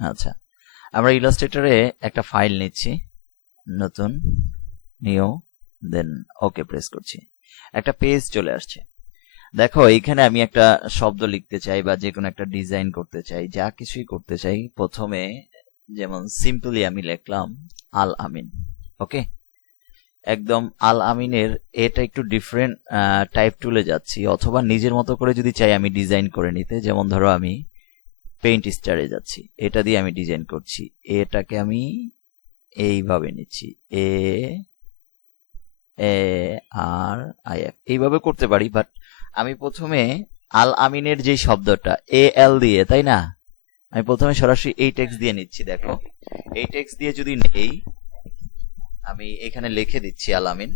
আচ্ছা, আমরা ইলাস্ট্রেটরে একটা ফাইল নিচ্ছি, নতুন, নিউ, দেন ওকে প্রেস করছি। একটা পেজ চলে আসছে। দেখো এইখানে আমি একটা শব্দ লিখতে চাই বা যে কোনো একটা ডিজাইন করতে চাই, যা কিছুই করতে চাই, প্রথমে যেমন সিম্পলি আমি লিখলাম আল আমিন। ওকে, একদম আল আমিনের এটা একটু ডিফারেন্ট টাইপ টুলে যাচ্ছি, অথবা নিজের মতো করে যদি চাই আমি ডিজাইন করে নিতে, যেমন ধরো আমি পেইন্ট স্টারে যাচ্ছি, এটা দিয়ে আমি ডিজাইন করছি, এটাকে আমি এইভাবে নিচ্ছি, এ এ আর আই এফ, এইভাবে করতে পারি। বাট আমি প্রথমে আল আমিনের যে শব্দটা এ এল দিয়ে, তাই না, আমি প্রথমে সরাসরি এই টেক্সট দিয়ে নিচ্ছি। দেখো এই টেক্সট দিয়ে যদি নেই, আমি এখানে লিখে দিচ্ছি আল আমিন।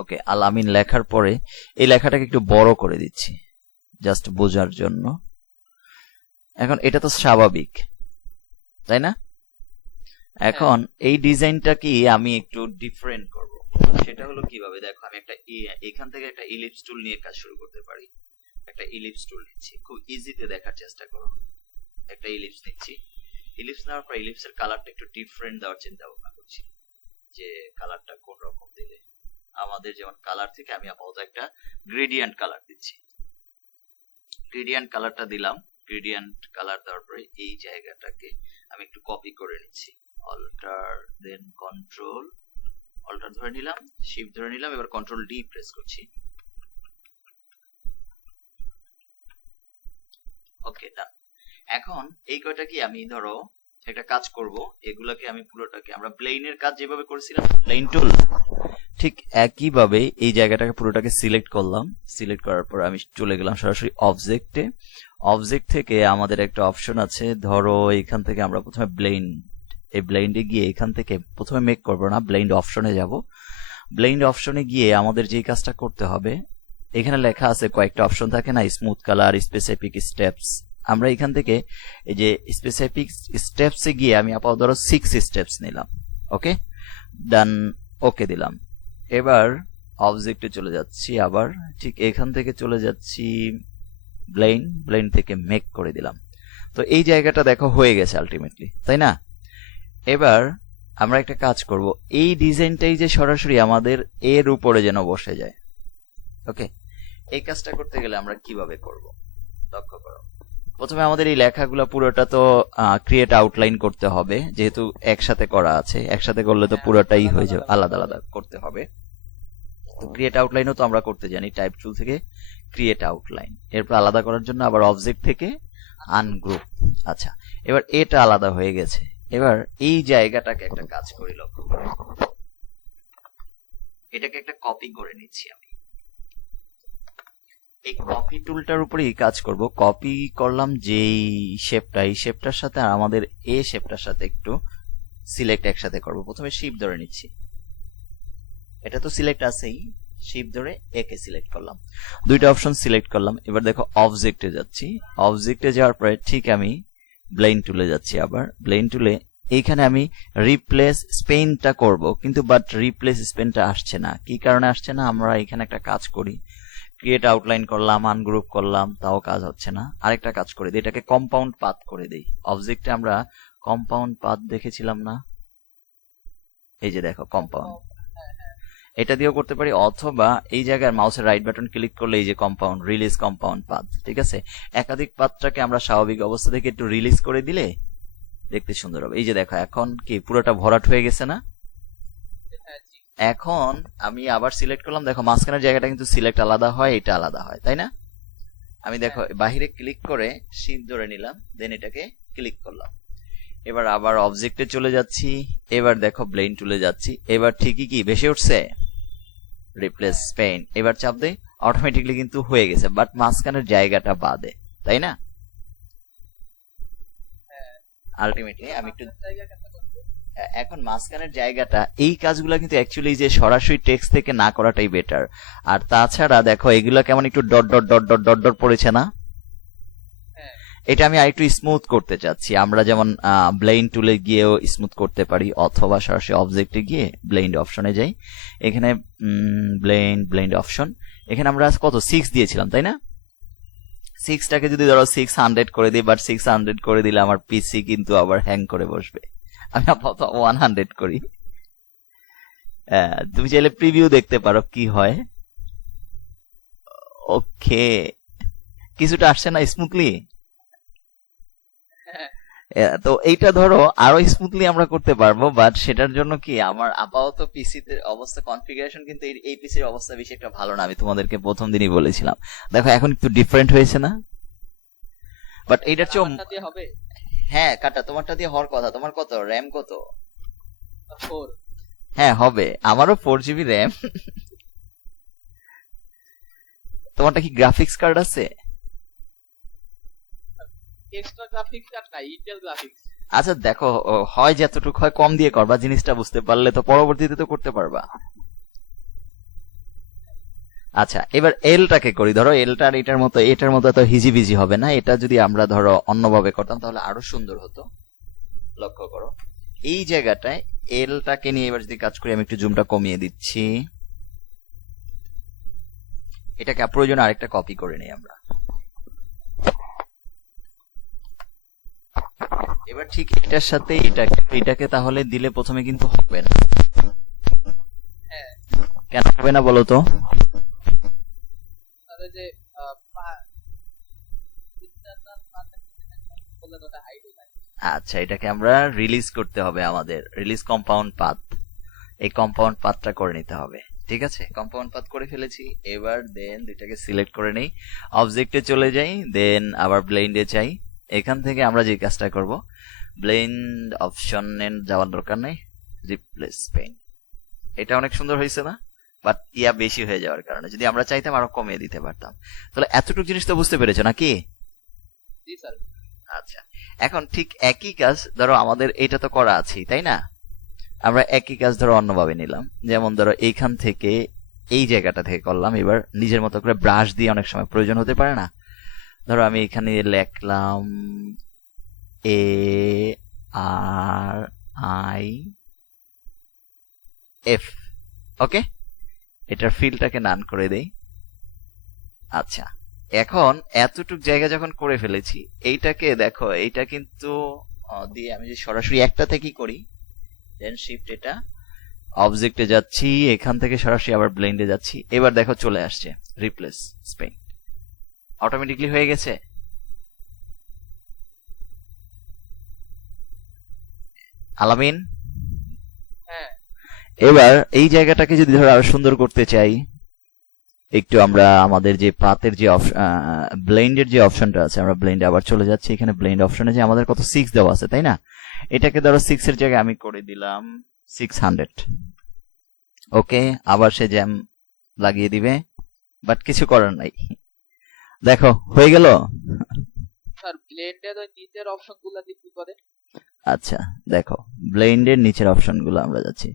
ওকে, আল আমিন লেখার পরে এই লেখাটাকে একটু বড় করে দিচ্ছি জাস্ট বোঝার জন্য। এখন এটা তো স্বাভাবিক, তাই না? এখন এই ডিজাইনটা কি আমি একটু ডিফারেন্ট করব, সেটা হলো কিভাবে, দেখো আমি একটা এখান থেকে একটা ইলিপস টুল নিয়ে কাজ শুরু করতে পারি। একটা ইলিপস টুল নিচ্ছি, খুব ইজিতে দেখার চেষ্টা করো। একটা ইলিপস নিচ্ছি, ইলিপস নেওয়ার পর ইলিপসের কালারটা একটু ডিফারেন্ট দেওয়ার চিন্তা ভাবনা করছি, যে কালারটা কোন রকম দিলে আমাদের, যেমন কালার থেকে আমি আপাতত একটা গ্রেডিয়েন্ট কালার দিচ্ছি। গ্রেডিয়েন্ট কালারটা দিলাম, গ্রেডিয়েন্ট কালার দেওয়ার পরে এই জায়গাটাকে আমি একটু কপি করে নিচ্ছি, অল্টার দেন কন্ট্রোল, অল্টার ধরে নিলাম, শিফট ধরে নিলাম, এবার কন্ট্রোল ডি প্রেস করছি। ওকে, ডান। এখন এই কয়টা কি আমি ধরো একটা কাজ করব, এগুলাকে আমি পুরোটাকে, আমরা প্লেনের কাজ যেভাবে করেছিলাম প্লেন টুল, ঠিক একইভাবে এই জায়গাটাকে পুরোটাকে সিলেক্ট করলাম। সিলেক্ট করার পর আমি চলে গেলাম সরাসরি অবজেক্টে। অবজেক্ট থেকে আমাদের একটা অপশন আছে, ধরো এখান থেকে আমরা প্রথমে ব্লেন্ড, এই ব্লেন্ডে গিয়ে এখান থেকে প্রথমে মেক করব না, ব্লেন্ড অপশনে যাব। ব্লেন্ড অপশনে গিয়ে আমাদের যেই কাজটা করতে হবে, এখানে লেখা আছে কয়েকটা অপশন থাকে না, স্মুথ কালার, স্পেসিফিক স্টেপস। আমরা এখান থেকে এই যে স্পেসিফিক স্টেপসে গিয়ে আমি আপাতত ধরো 6 স্টেপস নিলাম। ওকে, ডান, ওকে দিলাম। এবার অবজেক্টে চলে যাচ্ছি, আবার ঠিক এখান থেকে চলে যাচ্ছি ব্লেন্ড থেকে মেক করে দিলাম। তো এই জায়গাটা দেখো হয়ে গেছে আলটিমেটলি, তাই না? এবার আমরা একটা কাজ করব, এই ডিজাইনটাই যে সরাসরি আমাদের এর উপরে যেন বসে যায়। ওকে, এই কাজটা করতে গেলে আমরা কিভাবে করব লক্ষ্য করো। প্রথমে আমাদের এই লেখাগুলো পুরোটা তো ক্রিয়েট আউটলাইন করতে হবে, যেহেতু একসাথে করা আছে, একসাথে করলে তো পুরোটাই হয়ে যাবে, আলাদা আলাদা করতে হবে। তো ক্রিয়েট আউটলাইনও তো আমরা করতে জানি, টাইপ টুল থেকে ক্রিয়েট আউটলাইন, এরপর আলাদা করার জন্য আবার অবজেক্ট থেকে আনগ্রুপ। আচ্ছা, এবার এটা আলাদা হয়ে গেছে। এবার এই জায়গাটাকে একটা কাজ করি, লক্ষ্য করে এটাকে একটা কপি করে নিচ্ছি আমি। এই কপি টুলটার উপরেই কাজ করব। কপি করলাম যেই শেপটা, এই শেপটার সাথে আর আমাদের এ শেপটার সাথে একটু সিলেক্ট একসাথে করব। প্রথমে শিফট ধরে নিচ্ছি, এটা তো সিলেক্ট আছেই, শিফট ধরে একে সিলেক্ট করলাম, দুইটা অপশন সিলেক্ট করলাম। এবার দেখো অবজেক্টে যাচ্ছি, অবজেক্টে যাওয়ার পরে ঠিক আমি ব্লেন্ড টুলে যাচ্ছি, আবার ব্লেন্ড টুলে এইখানে আমি রিপ্লেস স্পেনটা করব, কিন্তু বাট রিপ্লেস স্পেনটা আসছে না। কি কারণে আসছে না? আমরা এখানে একটা কাজ করি, ক্রিয়েট আউটলাইন করলাম, আনগ্রুপ করলাম, তাও কাজ হচ্ছে না। আরেকটা কাজ করে দিই, এটাকে কম্পাউন্ড পাথ করে দিই। অবজেক্টে আমরা কম্পাউন্ড পাথ দেখেছিলাম না, এই যে দেখো কম্পাউন্ড, এটা দিয়েও করতে পারি, অথবা এই জায়গায় মাউসের রাইট বাটন ক্লিক করলে এই যে কম্পাউন্ড, রিলিজ কম্পাউন্ড পাথ, ঠিক আছে? একাধিক পাথটাকে আমরা স্বাভাবিক অবস্থা থেকে একটু রিলিজ করে দিলে দেখতে সুন্দর হবে। এই যে দেখো এখন কি পুরোটা ভরাট হয়ে গেছে না? এখন আমি আবার সিলেক্ট করলাম, দেখো মাঝখানের জায়গাটা কিন্তু সিলেক্ট আলাদা হয়, এটা আলাদা হয়, তাই না? আমি দেখো বাহিরে ক্লিক করে শিফট ধরে নিলাম, দেন এটাকে ক্লিক করলাম। এবার আবার অবজেক্টে চলে যাচ্ছি, এবার দেখো ব্লেন্ড টুলে যাচ্ছি, এবার ঠিকই কি ভেসে উঠছে রিপ্লেস পেইন্ট, এবার চাপ দেই, অটোমেটিকলি কিন্তু হয়ে গেছে, বাট মাঝখানের জায়গাটা বাদে, তাই না? আলটিমেটলি আমি একটু এখন মাঝখানের জায়গাটা, এই কাজগুলো কিন্তু অ্যাকচুয়ালি যে সরাসরি টেক্সট থেকে না করাটাই বেটার। আর তাছাড়া দেখো এগুলো কেমন একটু dot dot dot dot dot dot পড়েছে না? এটা আমি আরেকটু স্মুথ করতে চাচ্ছি। আমরা যেমন ব্লেন্ড টুলে গিয়েও স্মুথ করতে পারি, অথবা সরাসরি অবজেক্টে গিয়ে ব্লেন্ড অপশনে যাই, এখানে ব্লেন্ড অপশন, এখানে আমরা কত 6 দিয়েছিলাম তাই না? 6টাকে যদি ধরো 600 করে দিই, বাট 600 করে দিলে আমার পিসি কিন্তু আবার হ্যাং করে বসবে। আমি আপাতত 100 করি। তুমি চাইলে প্রিভিউ দেখতে পারো কি হয়। ওকে, কিছুটা আসছে না স্মুথলি? তো এইটা ধরো আরো স্মুথলি আমরা করতে পারবো, বাট সেটার জন্য কি আমার আপাতত পিসিতে অবস্থা কনফিগারেশন কিন্তু এই পিসির অবস্থা বেশি একটা ভালো না। আমি তোমাদেরকে প্রথম দিনই বলেছিলাম। দেখো এখন একটু ডিফারেন্ট হয়েছে না? বাট এইটার চেয়ে আমারটা দিয়ে হবে হ্যাঁ কাটা তোমারটা দিয়ে হওয়ার কথা। তোমার কত র্যাম কত? 4 হ্যাঁ হবে, আমারও 4 GB র্যাম। তোমারটা কি গ্রাফিক্স কার্ড আছে? এক্সট্রা গ্রাফিক্স কার্ড নাই, ইন্টেল গ্রাফিক্স। আচ্ছা দেখো, হয় যতটুকু হয় কম দিয়ে করবা, জিনিসটা বুঝতে পারলে তো পরবর্তীতে তো করতে পারবা। আচ্ছা এবার এলটাকে করি। ধরো এলটা আর এটার মতো এত হিজিবিজি হবে না। এটা যদি আমরা ধরো অন্যভাবে করতাম তাহলে আরো সুন্দর হতো। লক্ষ্য করো এই জায়গাটায় এলটাকে নিয়ে এবার যদি কাজ করি, আমি একটু জুমটা কমিয়ে দিচ্ছি। এটাকে প্রয়োজন আরেকটা কপি করে নিই আমরা। এবার ঠিক এটার সাথে এটাকে তাহলে দিলে প্রথমে কিন্তু হবে না। হ্যাঁ, কেন হবে না বলো তো? তাহলে যে বললেন ওটা হাইড হয়ে যায়। আচ্ছা এটাকে আমরা রিলিজ করতে হবে, আমাদের রিলিজ কম্পাউন্ড পাথ। এই কম্পাউন্ড পাথটা করে নিতে হবে। ঠিক আছে, কম্পাউন্ড পাথ করে ফেলেছি। এবার দেন দুইটাকে সিলেক্ট করে নেই, অবজেক্টে চলে যাই, দেন আবার ব্লেন্ডে চাই। এখান থেকে আমরা যে কাজটা করব, ব্লেন্ড অপশনে যাওয়ার দরকার নেই, রিপ্লেস পেইন। এটা অনেক সুন্দর হয়েছে না? বাট ইয়া বেশি হয়ে যাওয়ার কারণে যদি আমরা চাইতাম আরো কমিয়ে দিতে পারতাম। তাহলে এতটুকু জিনিস তো বুঝতে পেরেছো নাকি? জি স্যার। আচ্ছা এখন ঠিক একই কাজ ধরো আমাদের এটা তো করা আছেই তাই না? আমরা একই কাজ ধরো অন্যভাবে নিলাম। যেমন ধরো এইখান থেকে এই জায়গাটা থেকে করলাম। এবার নিজের মতো করে ব্রাশ দিয়ে অনেক সময় প্রয়োজন হতে পারে না? ধরো আমি এখানে লিখলাম ARIF। ওকে, এটার ফিল্ডটাকে নান করে দেই। আচ্ছা এখন এতটুক জায়গা যখন করে ফেলেছি, এইটাকে দেখো এইটা কিন্তু দিয়ে আমি যদি সরাসরি একটা থেকেই করি, দেন শিফট এটা অবজেক্টে যাচ্ছি, এখান থেকে সরাসরি আবার ব্লেন্ডে যাচ্ছি। এবার দেখো চলে আসছে রিপ্লেস স্পেন, অটোমেটিকলি হয়ে গেছে। আলামিন হ্যাঁ, এবার এই জায়গাটাকে যদি ধরো আরো সুন্দর করতে চাই, একটু আমরা আমাদের যে পাতের যে ব্লেন্ডের যে অপশনটা আছে, আমরা ব্লেন্ডে আবার চলে যাচ্ছি। এখানে ব্লেন্ড অপশনে যে আমাদের কত 6 দেওয়া আছে তাই না? এটাকে ধরো 6 এর জায়গায় আমি করে দিলাম 600। ওকে, আবার সে জ্যাম লাগিয়ে দিবে, বাট কিছু করার নাই। দেখো হয়ে গেল। স্যার ব্লেন্ডের ওই নিচের অপশনগুলো দিয়ে কি করে? আচ্ছা দেখো ব্লেন্ডের নিচের অপশনগুলো আমরা যাচ্ছি।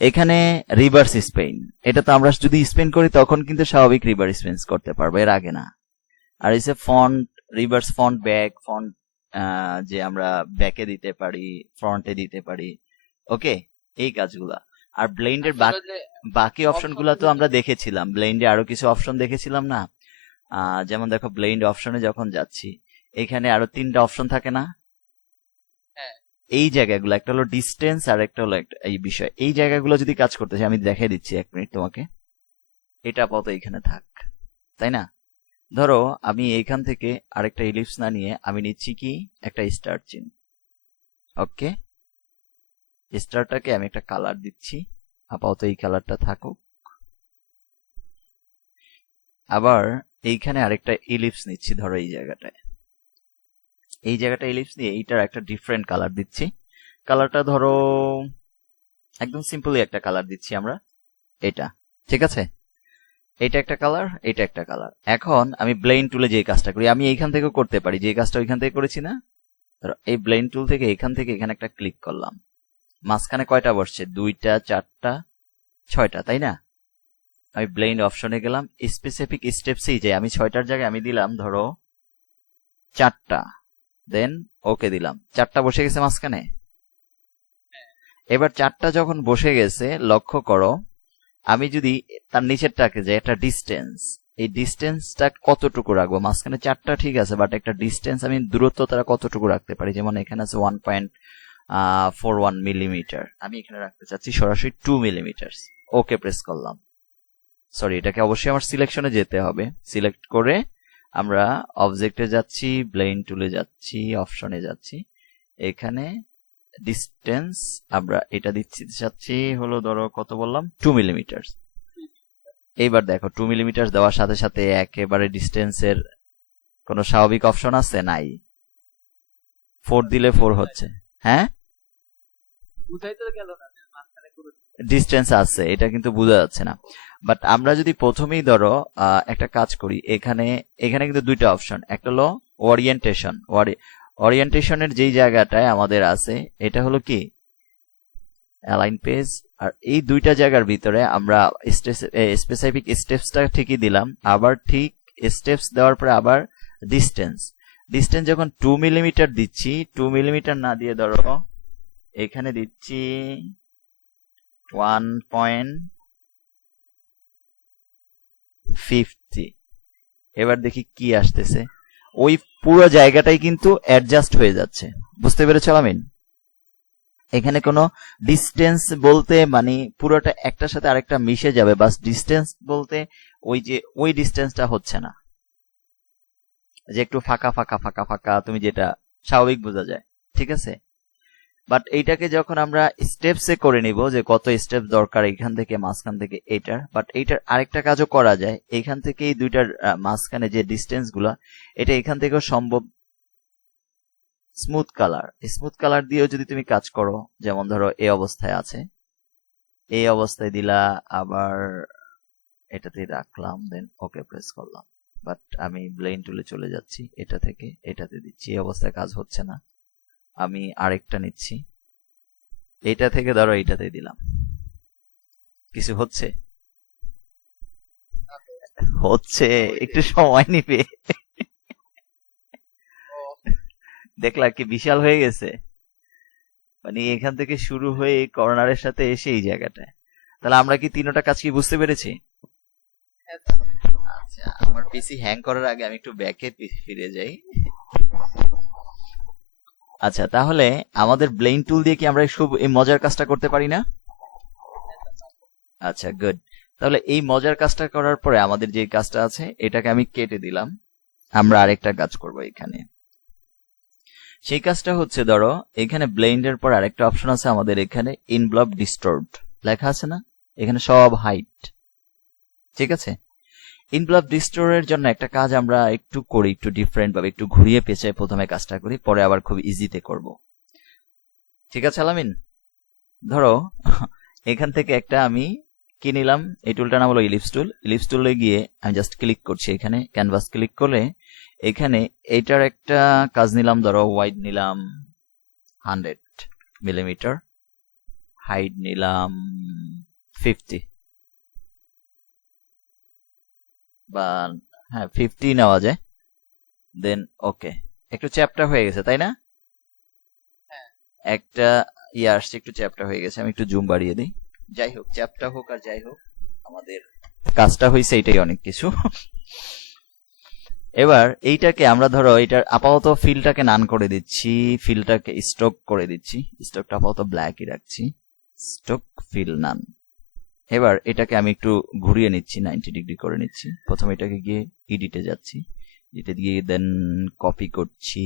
এখানে রিভার্স স্পেন, এটা তো আমরা যদি স্পেন করি তখন কিন্তু স্বাভাবিক রিভার্স স্পেন করতে পারবো, এর আগে না। আর এসে front reverse, front back, front যে আমরা ব্যাকে দিতে পারি, ফ্রন্টে দিতে পারি। ওকে, এই কাজগুলা। আর ব্লেন্ডের বাকি অপশনগুলো তো আমরা দেখেছিলাম, ব্লেন্ডে আরো কিছু অপশন দেখেছিলাম না? যেমন দেখো ব্লেন্ড অপশনে যখন যাচ্ছি, এখানে আরো 3টা অপশন থাকে না? এই জায়গাগুলো একটা হলো ডিস্টেন্স আর একটা হলো এই বিষয়। এই জায়গাগুলো যদি কাজ করতে চাই, আমি দেখাই দিচ্ছি 1 মিনিট তোমাকে। এটা আপাতত এখানে থাক, তাই না? ধরো আমি এইখান থেকে আরেকটা ইলিপস না নিয়ে আমি নিচ্ছি কি একটা স্টার চিহ্ন। ওকে, স্টারটাকে আমি একটা কালার দিচ্ছি, আপাতত এই কালারটা থাকুক। আবার এইখানে আরেকটা ইলিপস নিচ্ছি, ধরো এই জায়গাটায় ইলিপস নিয়ে এইটার একটা ডিফারেন্ট কালার দিচ্ছি। কালারটা ধরো একদম সিম্পলি একটা কালার দিচ্ছি আমরা, এটা। ঠিক আছে, এটা একটা কালার, এটা একটা কালার। এখন আমি ব্লেন্ড টুলে যে কাজটা করি, আমি এইখান থেকেও করতে পারি, যে কাজটা ওইখান থেকে করেছি না? ধরো এই ব্লেন্ড টুল থেকে এখান থেকে এখানে একটা ক্লিক করলাম, মাঝখানে কয়টা বসছে? 2টা, 4টা, 6টা, তাই না? আমি ব্লেন্ড অপশনে গেলাম, স্পেসিফিক স্টেপসেই যে আমি 6টার জায়গায় আমি দিলাম ধরো 4টা, দেন ওকে দিলাম। 4টা বসে গেছে মাঝখানে। এবার 4টা যখন বসে গেছে, লক্ষ্য করো আমি যদি তার নিচেরটাকে যে একটা ডিস্টেন্স, এই ডিস্টেন্সটা কতটুকু রাখবো, মাঝখানে 4টা ঠিক আছে, বাট একটা ডিস্টেন্স আমি দূরত্বটা কতটুকু রাখতে পারি, যেমন এখানে আছে 1.41 মিলিমিটার, আমি এখানে রাখতে চাচ্ছি সরাসরি 2 মিলিমিটার। ওকে প্রেস করলাম। সরি, এটাকে অবশ্যই আমার সিলেকশনে যেতে হবে। সিলেক্ট করে আমরা অবজেক্টে যাচ্ছি, ব্লেন্ড টুলে যাচ্ছি, অপশনে যাচ্ছি, এখানে ডিস্টেন্স আমরা এটা দিচ্ছি চাচ্ছি হলো ধরো কত বললাম, 2 মিলিমিটার। এইবার দেখো 2 মিলিমিটার দেওয়ার সাথে সাথে একেবারে ডিস্টেন্সের কোনো স্বাভাবিক অপশন আছে? নাই। 4 দিলে 4 হচ্ছে। হ্যাঁ, বুঝাইতে গেল না যে মাঝখানে করে দিতে। ডিস্টেন্স আছে, এটা কিন্তু বোঝা যাচ্ছে না। বাট আমরা যদি প্রথমেই ধরো একটা কাজ করি, এখানে এখানে কিন্তু দুইটা অপশন, একটা হলো ওরিয়েন্টেশন। ওরিয়েন্টেশনের যেই জায়গাটায় আমাদের আছে এটা হলো কি অ্যালাইন পেজ, আর এই দুইটা জায়গার ভিতরে আমরা স্পেসিফিক স্টেপসটা ঠিকই দিলাম, আবার ঠিক স্টেপস দেওয়ার পরে আবার ডিস্টেন্স ডিস্টেন্স যখন 2 মিলিমিটার দিচ্ছি, 2 মিলিমিটার না দিয়ে ধরো এখানে দিচ্ছি 1.50। এবার দেখি কি আসতেছে, ওই পুরো জায়গাটাই কিন্তু অ্যাডজাস্ট হয়ে যাচ্ছে। বুঝতে পেরেছ আলামিন? এখানে কোনো ডিস্টেন্স বলতে মানে পুরোটা একটার সাথে আরেকটা মিশে যাবে, বাস ডিস্টেন্স বলতে ওই যে ওই ডিস্টেন্সটা হচ্ছে না, যে একটু ফাঁকা ফাঁকা ফাঁকা ফাঁকা, তুমি যেটা স্বাভাবিক বোঝা যায়, ঠিক আছে। বাট এইটাকে যখন আমরা স্টেপসে করে নিব, যে কত স্টেপ দরকার এখান থেকে মাঝখান থেকে এইটার, বাট এইটার আরেকটা কাজও করা যায়, এখান থেকে এই দুইটার মাঝখানে যে ডিস্টেন্স গুলা, এটা এখান থেকেও সম্ভব। স্মুথ কালার দিয়েও যদি তুমি কাজ করো, যেমন ধরো এই অবস্থায় আছে, এই অবস্থায় দিলা, আবার এটাতে রাখলাম, দেন ওকে প্রেস করলাম। বাট আমি ব্লেন্ড টুলে চলে যাচ্ছি, এটা থেকে এটাতে দিচ্ছি, এই অবস্থায় কাজ হচ্ছে না, আমি আরেকটা নিচ্ছি, এইটা থেকে ধরো এইটাতে দিলাম, কিছু হচ্ছে? হচ্ছে, একটু সময় নিবে। দেখলা কি বিশাল হয়ে গেছে, মানে এখান থেকে শুরু হয়ে এই কর্নারের সাথে এসে এই জায়গাটায়। তাহলে আমরা কি তিনটা কাজ কি বুঝতে পেরেছি? আচ্ছা, আমার পিসি হ্যাং করার আগে আমি একটু ব্যাকে ফিরে যাই। আচ্ছা, তাহলে আমাদের ব্লেন টুল দিয়ে কি আমরা খুব এই মজার কাজটা করতে পারি না? আচ্ছা, গুড। তাহলে এই মজার কাজটা করার পরে আমাদের যে কাজটা আছে এটাকে আমি কেটে দিলাম, আমরা আরেকটা কাজ করব এখানে। সেই কাজটা হচ্ছে ধরো এখানে ব্লেন্ডের পর আরেকটা অপশন আছে আমাদের, এখানে ইনভলভ ডিস্টর্ট লেখা আছে না, এখানে সব হাইট, ঠিক আছে। ইনভলভ ডিস্ট্রয়ের জন্য একটা কাজ আমরা একটু করি, একটু ডিফারেন্ট ভাবে, একটু ঘুরিয়ে পেঁচে প্রথমে কাজটা করি, পরে আবার খুব ইজিতে করব, ঠিক আছে আলামিন? ধরো এখান থেকে একটা আমি কি নিলাম, এই টুলটার নাম হলো ইলিপস টুল। ইলিপস টুলে গিয়ে আমি জাস্ট ক্লিক করছি, এখানে ক্যানভাস ক্লিক করলে এখানে এইটার একটা কাজ নিলাম, ধরো ওয়াইড নিলাম 100 মিলিমিটার, হাইট নিলাম 50 বা হ্যাঁ 50 নেওয়া যায়, দেন ওকে। একটু চ্যাপটা হয়ে গেছে তাই না, একটা ইয়ে আসছে, একটু চ্যাপটা হয়ে গেছে, আমি একটু জুম বাড়িয়ে দিই। যাই হোক, চ্যাপটা হোক আর যাই হোক, আমাদের কাজটা হয়েছে, এটাই অনেক কিছু। এবার এইটাকে আমরা ধরো এটার আপাতত ফিলটাকে নান করে দিচ্ছি, ফিলটাকে স্টক করে দিচ্ছি, স্টকটা আপাতত ব্ল্যাকই রাখছি, স্টক ফিল নান। এবার এটাকে আমি একটু ঘুরিয়ে নিচ্ছি, 90 ডিগ্রি করে নিচ্ছি। প্রথমে এটাকে গিয়ে এডিটে যাচ্ছি, এডিটে গিয়ে দেন কপি করছি,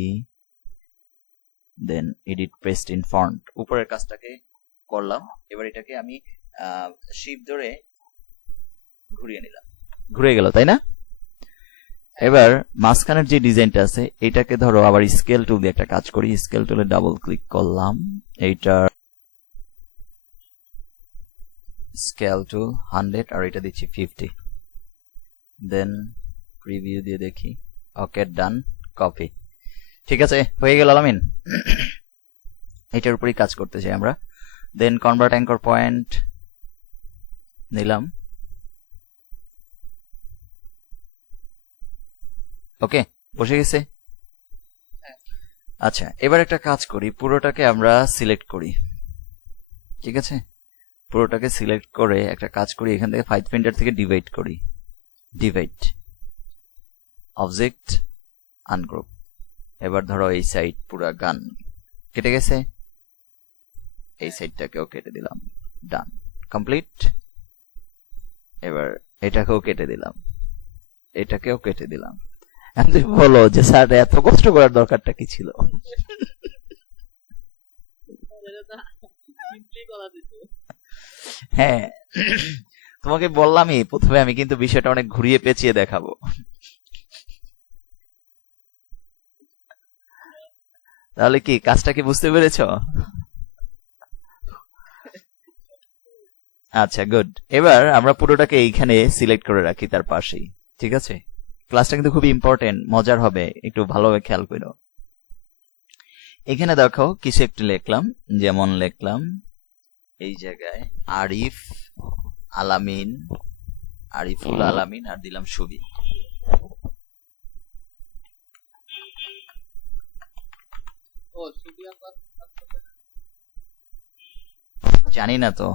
দেন এডিট পেস্ট ইন ফন্ট, উপরের কাজটাকে করলাম। এবার এটাকে আমি শিফট ধরে ঘুরিয়ে নিলাম, ঘুরে গেল তাই না। এবার মাঝখানের যে ডিজাইনটা আছে এটাকে ধরো আবার স্কেল টুল দিয়ে একটা কাজ করি, স্কেল টুলে ডাবল ক্লিক করলাম, এইটার স্কেল টুল 100 আর এটা দিচ্ছি 50, দেন প্রিভিউ দিয়ে দেখি, ওকে ডান, কপি, ঠিক আছে, হয়ে গেল আলামিন। এটার উপরই কাজ করতে চাই আমরা, দেন কনভার্ট অ্যাঙ্কর পয়েন্ট নিলাম, ওকে বসে গেছে। আচ্ছা, এবার একটা কাজ করি, পুরোটাকে আমরা সিলেক্ট করি, ঠিক আছে। পুরোটাকে সিলেক্ট করে একটা কাজ করি, এখান থেকে ফাইভ পয়েন্টার থেকে ডিভাইড করি, ডিভাইড অবজেক্ট আনগ্রুপ। এবার ধরো এই সাইড পুরা গান কেটে গেছে, এই সাইডটাকেও কেটে দিলাম, ডান, কমপ্লিট। এবার এটাকেও কেটে দিলাম, এটাকেও কেটে দিলাম। এখন তুমি বলো যে স্যার এত কষ্ট করার দরকারটা কি ছিল? হ্যাঁ, তোমাকে বললামই প্রথমে, আমি কিন্তু বিষয়টা অনেক ঘুরিয়ে পেঁচিয়ে দেখাবো। তাহলে কি কাজটা কি বুঝতে পেরেছ? আচ্ছা, গুড। এবার আমরা পুরোটাকে এইখানে সিলেক্ট করে রাখি তার পাশেই, ঠিক আছে? ক্লাসটা কিন্তু খুব ইম্পর্টেন্ট, মজার হবে, একটু ভালোভাবে খেয়াল করো। এখানে দেখো কিছু একটু লিখলাম, যেমন লিখলাম এই জায়গায় আরিফ আলামিন, আরিফুল আলামিন, আর দিলাম সুবি। জানি না তো,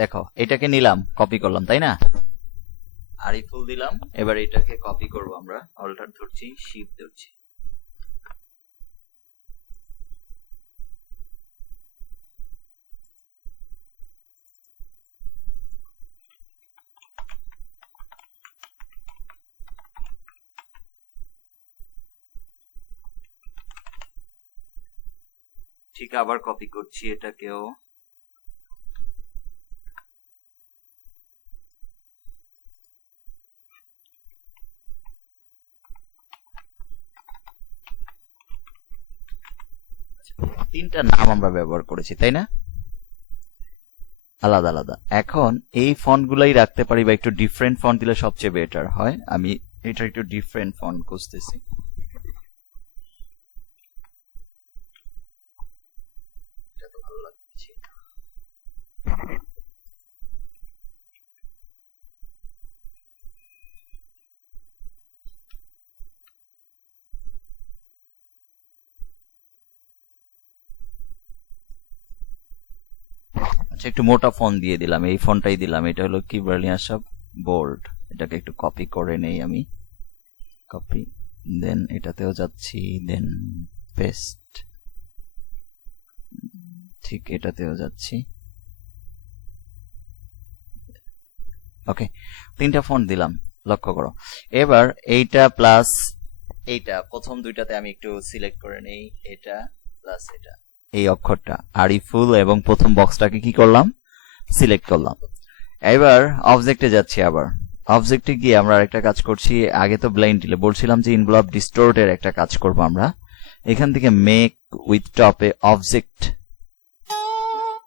দেখো এটাকে নিলাম, কপি করলাম, তাই না? আরিফুল দিলাম, এবার এটাকে কপি করব আমরা, অল্টার ধরছি, শিফট ধরছি, ঠিক আবার কপি করছি এটাকেও, তিনটা নাম আমরা ব্যবহার করেছি, তাই না? আলাদা আলাদা। এখন এই ফন্ট গুলাই রাখতে পারি, বা একটু ডিফারেন্ট ফন্ট দিলে সবচেয়ে বেটার হয়। আমি এটা একটু ডিফারেন্ট ফন্ট খুঁজতেছি। এটা তো ভালো লাগছে। আচ্ছা, একটু মোটা ফন্ট দিয়ে দিলাম, এই ফন্টটাই দিলাম। এটা হলো কি, বার্লিয়ান সব বোল্ড। এটাকে একটু কপি করে নেই আমি, কপি, দেন এটাতেও যাচ্ছি, দেন পেস্ট, ঠিক এটাতেও যাচ্ছি। ওকে, তিনটা ফন্ট দিলাম, লক্ষ্য করো। এবার এইটা প্লাস এইটা, প্রথম দুইটাতে আমি একটু সিলেক্ট করে নেই, এটা প্লাস এটা, এই অক্ষরটা আরিফুল, এবং প্রথম বক্সটাকে কি করলাম, সিলেক্ট করলাম। এবার অবজেক্টে যাচ্ছি, আবার অবজেক্টে গিয়ে আমরা একটা কাজ করছি। আগে তো ব্লাইন্ড দিলে বলছিলাম যে ইনভলভ ডিস্টোর্টের একটা কাজ করব আমরা। এখান থেকে মেক উইথ টপে অবজেক্ট,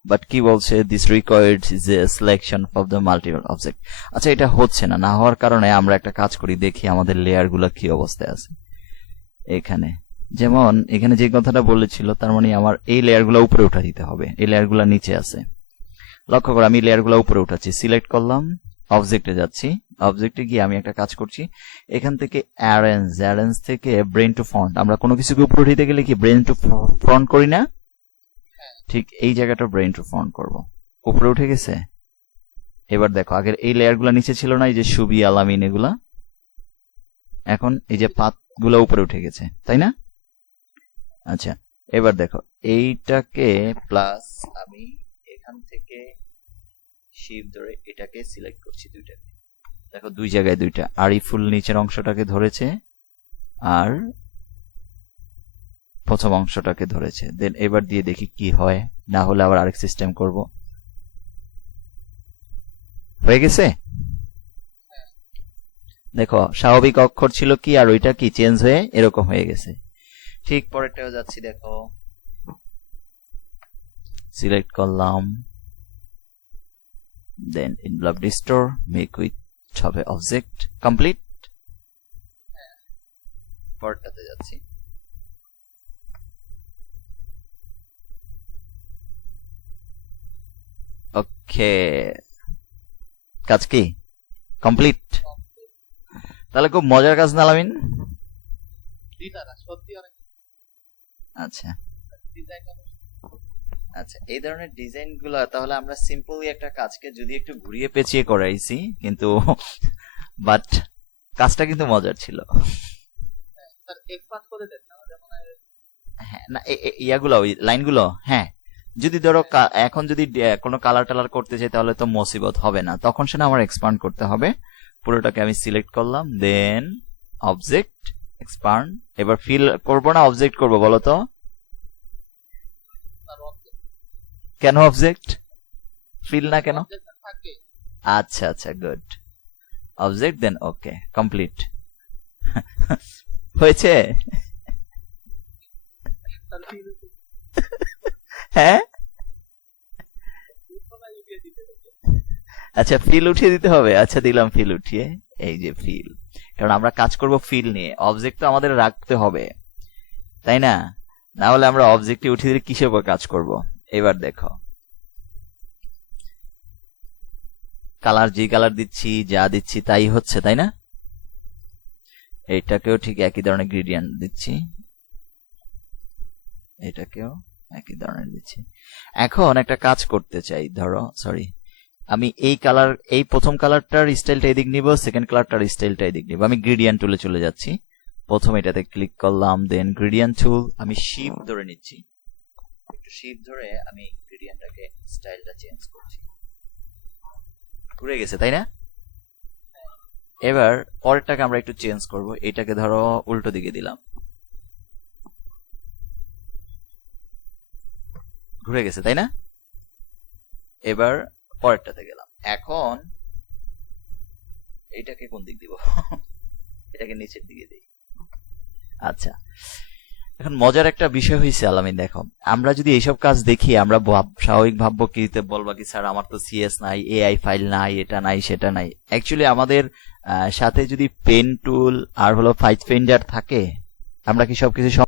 বাট কি বলছে, দিস রিকোয়ার্ড যে selection of the multiple object. আচ্ছা, এটা হচ্ছে না, না হওয়ার কারণে আমরা একটা কাজ করি, দেখি আমাদের লেয়ার গুলো কি অবস্থায় আছে। এখানে যেমন এখানে যে কথাটা বলেছিল, তার মানে আমার এই লেয়ার গুলো উপরে উঠা দিতে হবে, এই লেয়ার গুলো নিচে আছে। লক্ষ্য করো, আমি লেয়ার গুলো উপরে উঠাচ্ছি, সিলেক্ট করলাম, অবজেক্টে যাচ্ছি, অবজেক্টে গিয়ে আমি একটা কাজ করছি, এখান থেকে অ্যারেঞ্জ, অ্যারেঞ্জ থেকে ব্রেন টু ফন্ট। আমরা কোনো কিছুকে উপরে উঠাইতে গেলে কি ব্রেন টু ফ্রন্ট করি না? ঠিক এই জায়গাটা ব্রেন টু ফন্ট করব, উপরে উঠে গেছে। এবার দেখো, আগের এই লেয়ার গুলা নিচে ছিল না, এই যে সুবি আলামিন এগুলা, এখন এই যে পাত গুলা উপরে উঠে গেছে, তাই না? আচ্ছা, এবার দেখো এইটাকে প্লাস আমি এখান থেকে শিফট ধরে এটাকে সিলেক্ট করছি, দুইটাকে। দেখো দুই জায়গায় দুইটা, আরিফুল নিচের অংশটাকে ধরেছে আর প্রথম অংশটাকে ধরেছে। দেন এবার দিয়ে দেখি কি হয়, না হলে আবার আরেক সিস্টেম করব। হয়ে গেছে? দেখো স্বাভাবিক অক্ষর ছিল কি, আর ওইটা কি চেঞ্জ হয়ে এরকম হয়ে গেছে। ঠিক পরেরটাও যাচ্ছি, দেখো সিলেক্ট করলাম, দেন ইনভলভ ডিস্টোর, মেক উইথ হবে অবজেক্ট, কমপ্লিট। পরেরটাতে যাচ্ছি, ওকে, কাজ কি কমপ্লিট? তাহলে খুব মজার কাজ না আলামিন? আচ্ছা আচ্ছা, এই ধরনের ডিজাইন গুলো তাহলে আমরা সিম্পলি একটা কাজকে যদি একটু ঘুরিয়ে পেঁচিয়ে করাইছি, কিন্তু বাট কাজটা কিন্তু মজার ছিল। স্যার এক্সপান্ড করে দেন না, যেমন হ্যাঁ, না ইয়াগুলো ওই লাইনগুলো, হ্যাঁ যদি ধরো এখন যদি কোনো কালার টালার করতে চাই তাহলে তো মুসিবত হবে না, তখন সেটা আমার এক্সপান্ড করতে হবে। পুরোটাকে আমি সিলেক্ট করলাম, দেন অবজেক্ট এক্সপান্ড। এবার ফিল করব না অবজেক্ট করব বলো তো? স্যার কেন অবজেক্ট, ফিল না কেন? অবজেক্ট থাকে। আচ্ছা আচ্ছা, গুড। অবজেক্ট দেন ওকে, কমপ্লিট। হয়েছে? স্যার ফিল হ্যাঁ, উঠিয়ে দিতে হবে। আচ্ছা ফিল উঠিয়ে দিতে হবে। আচ্ছা দিলাম ফিল উঠিয়ে, এই যে ফিল, কারণ আমরা কাজ করব ফিল নিয়ে, অবজেক্ট তো আমাদের রাখতে হবে তাই না? না হলে আমরা অবজেক্টে উঠিয়ে দিলে কিসের উপর কাজ করব? এবার দেখো কালার, যে কালার দিচ্ছি যা দিচ্ছি তাই হচ্ছে তাই না? এইটাকেও ঠিক একই ধরনের গ্রেডিয়েন্ট দিচ্ছি, এটাকেও একই ধরনের দিচ্ছি। এখন একটা কাজ করতে চাই, ধরো সরি, আমি এই কালার, এই প্রথম কালারটার স্টাইলটা এদিক নিব, সেকেন্ড কালারটার স্টাইলটা এদিক নিব। আমি গ্রেডিয়েন্ট টুলে চলে যাচ্ছি, প্রথম এটাতে ক্লিক করলাম, দেন গ্রেডিয়েন্ট টুল, আমি শিফট ধরে নিচ্ছি, একটু শিফট ধরে আমি গ্রেডিয়েন্টটাকে স্টাইলটা চেঞ্জ করছি। ঘুরে গেছে তাই না? এবার পরেরটাকে আমরা একটু চেঞ্জ করব, এটাকে ধরো উল্টো দিকে দিলাম, ঘুরে গেছে তাই না? এবার পরেরটাতে গেলাম, এখন এটাকে কোন দিক দিব? এটাকে নিচের দিকে দিই। আচ্ছা, এখন মজার একটা বিষয় হয়েছে আলামিন, দেখো আমরা যদি এইসব কাজ দেখি আমরা স্বাভাবিক ভাববো কি, বলবা কি স্যার আমার তো সিএস নাই, এআই ফাইল নাই, এটা নাই সেটা নাই। অ্যাকচুয়ালি আমাদের সাথে যদি পেন টুল আর হলো ফাইট ফিন্ডার থাকে, আমরা কি সবকিছু